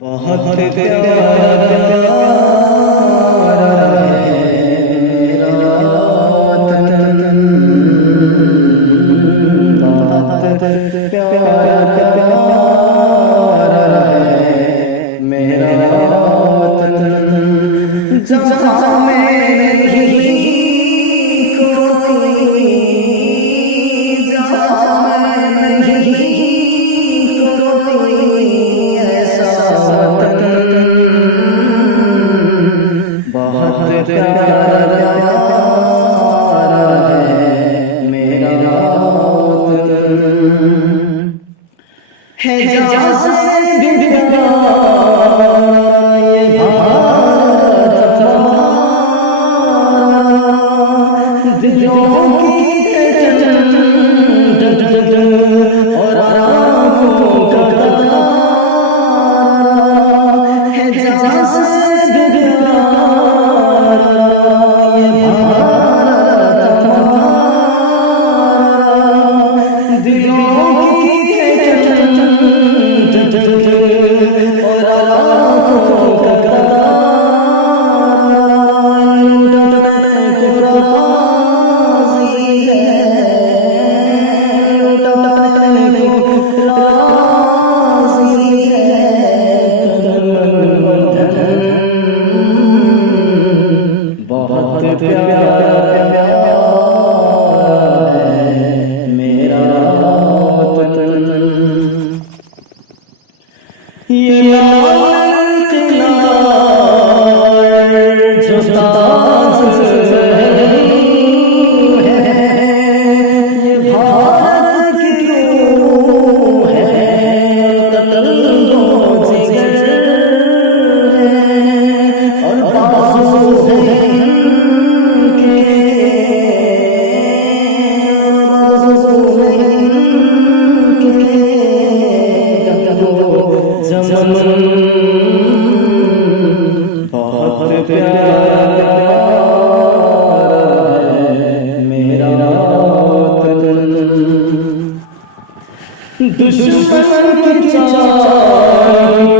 बहुत प्यारा है मेरा वतन, बहुत प्यारा है मेरा वतन, जहाँ में नहीं कोई, जहाँ में नहीं कोई ऐसा वतन, बहुत प्यारा है मेरा वतन, है जहाँ से बिगड़ा ये भारत हमारा, दिलों की ठंडक और आँखों का तारा, है जहाँ से बिगड़ा ये भारत हमारा, दिलों की और आँखों का तारा, लुटने को राज़ी है, लुटने को राज़ी है धन, बहुत प्यारा है मेरा वतन, ये लाल किला जो ताज है, ये भारत की रूह है, तलवों जिगर है और बाजू है इनके, बाजू है इनके जमन, बहुत प्यारा है मेरा वतन, दुश्मन की चाल